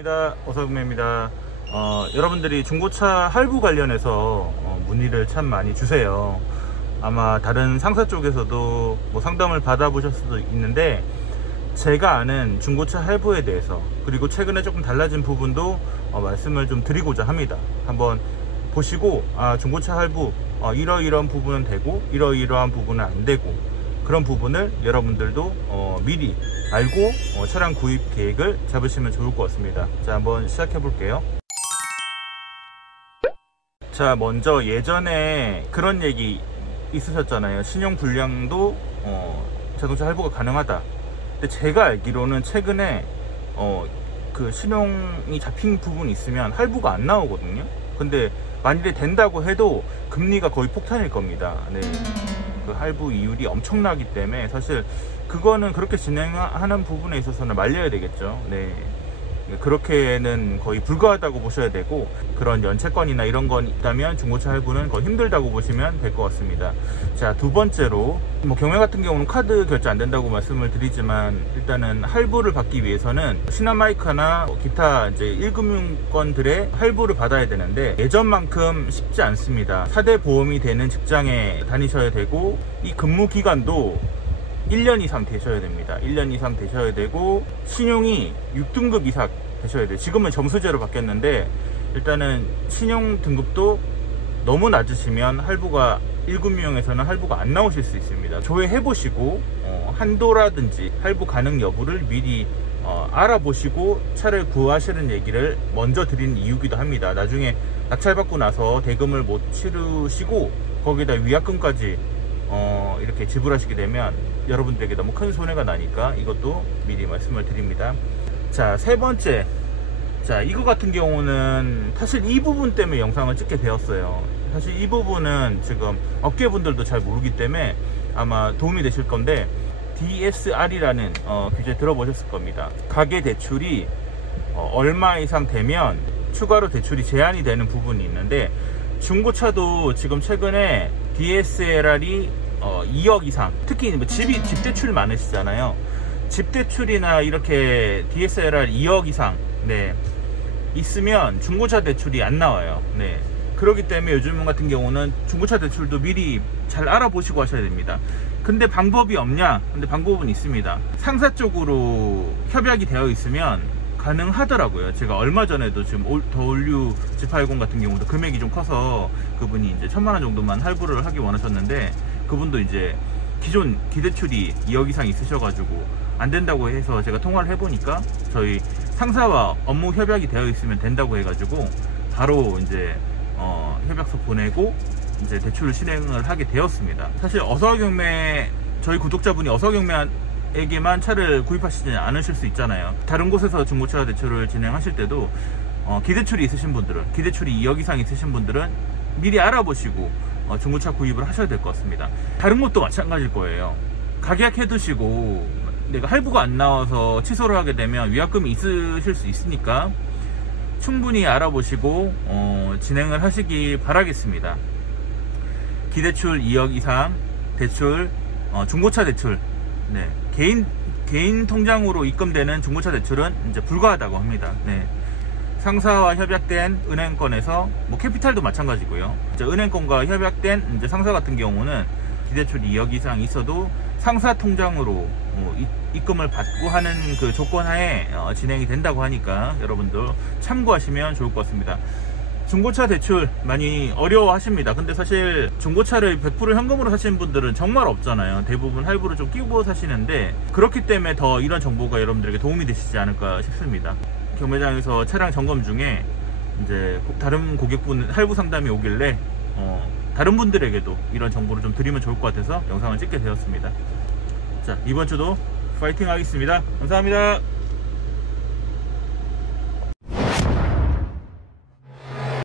감사합니다. 어서구매입니다. 여러분들이 중고차 할부 관련해서 문의를 참 많이 주세요. 아마 다른 상사 쪽에서도 뭐 상담을 받아보실 수도 있는데, 제가 아는 중고차 할부에 대해서, 그리고 최근에 조금 달라진 부분도 말씀을 좀 드리고자 합니다. 한번 보시고, 중고차 할부 이러이러한 부분은 되고 이러이러한 부분은 안 되고, 그런 부분을 여러분들도 미리 알고 차량 구입 계획을 잡으시면 좋을 것 같습니다. 자, 한번 시작해 볼게요. 자, 먼저 예전에 그런 얘기 있으셨잖아요. 신용 불량도 자동차 할부가 가능하다. 근데 제가 알기로는 최근에 그 신용이 잡힌 부분이 있으면 할부가 안 나오거든요. 근데 만일에 된다고 해도 금리가 거의 폭탄일 겁니다. 네. 그 할부 이율이 엄청나기 때문에 사실 그거는 그렇게 진행하는 부분에 있어서는 말려야 되겠죠. 네. 그렇게는 거의 불가하다고 보셔야 되고, 그런 연체권이나 이런 건 있다면 중고차 할부는 거의 힘들다고 보시면 될 것 같습니다. 자, 두 번째로 뭐 경매 같은 경우는 카드 결제 안 된다고 말씀을 드리지만, 일단은 할부를 받기 위해서는 신한마이카나 기타 이제 1금융권들의 할부를 받아야 되는데, 예전만큼 쉽지 않습니다. 4대 보험이 되는 직장에 다니셔야 되고, 이 근무 기간도 1년 이상 되셔야 됩니다. 1년 이상 되셔야 되고, 신용이 6등급 이상 되셔야 돼요. 지금은 점수제로 바뀌었는데, 일단은 신용 등급도 너무 낮으시면 할부가 1금융에서는 할부가 안 나오실 수 있습니다. 조회해 보시고 한도라든지 할부 가능 여부를 미리 알아보시고 차를 구하시는 얘기를 먼저 드린 이유기도 합니다. 나중에 낙찰받고 나서 대금을 못 치르시고 거기다 위약금까지 이렇게 지불하시게 되면 여러분들에게 너무 큰 손해가 나니까 이것도 미리 말씀을 드립니다. 자, 세 번째. 자, 이거 같은 경우는 사실 이 부분 때문에 영상을 찍게 되었어요. 사실 이 부분은 지금 업계분들도 잘 모르기 때문에 아마 도움이 되실 건데, DSR이라는 규제 들어보셨을 겁니다. 가계 대출이 얼마 이상 되면 추가로 대출이 제한이 되는 부분이 있는데, 중고차도 지금 최근에 DSLR이 2억 이상, 특히 뭐 집 대출 많으시잖아요. 집 대출이나 이렇게 DSLR 2억 이상 있으면 중고차 대출이 안 나와요. 그렇기 때문에 요즘 같은 경우는 중고차 대출도 미리 잘 알아보시고 하셔야 됩니다. 근데 방법이 없냐? 근데 방법은 있습니다. 상사 쪽으로 협약이 되어 있으면 가능하더라고요. 제가 얼마 전에도 지금 더올류 G80 같은 경우도 금액이 좀 커서 그분이 이제 1000만 원 정도만 할부를 하기 원하셨는데, 그분도 이제 기존 기대출이 2억 이상 있으셔가지고 안 된다고 해서 제가 통화를 해보니까 저희 상사와 업무 협약이 되어 있으면 된다고 해가지고 바로 이제 협약서 보내고 이제 대출을 실행을 하게 되었습니다. 사실 어서경매, 저희 구독자분이 어서경매에게만 차를 구입하시지 않으실 수 있잖아요. 다른 곳에서 중고차 대출을 진행하실 때도 기대출이 있으신 분들은, 기대출이 2억 이상 있으신 분들은 미리 알아보시고 중고차 구입을 하셔야 될 것 같습니다. 다른 것도 마찬가지일 거예요. 가계약 해두시고 내가 할부가 안 나와서 취소를 하게 되면 위약금이 있으실 수 있으니까 충분히 알아보시고 진행을 하시기 바라겠습니다. 기대출 2억 이상 대출, 중고차 대출, 개인 통장으로 입금되는 중고차 대출은 이제 불가하다고 합니다. 상사와 협약된 은행권에서, 뭐 캐피탈도 마찬가지고요. 이제 은행권과 협약된 이제 상사 같은 경우는 기대출이 2억 이상 있어도 상사 통장으로 입금을 받고 하는 그 조건 하에 진행이 된다고 하니까 여러분들 참고하시면 좋을 것 같습니다. 중고차 대출 많이 어려워하십니다. 근데 사실 중고차를 100% 현금으로 사시는 분들은 정말 없잖아요. 대부분 할부를 좀 끼고 사시는데, 그렇기 때문에 더 이런 정보가 여러분들에게 도움이 되시지 않을까 싶습니다. 경매장에서 차량 점검 중에 이제 다른 고객분 할부 상담이 오길래 다른 분들에게도 이런 정보를 좀 드리면 좋을 것 같아서 영상을 찍게 되었습니다. 자, 이번 주도 파이팅 하겠습니다. 감사합니다.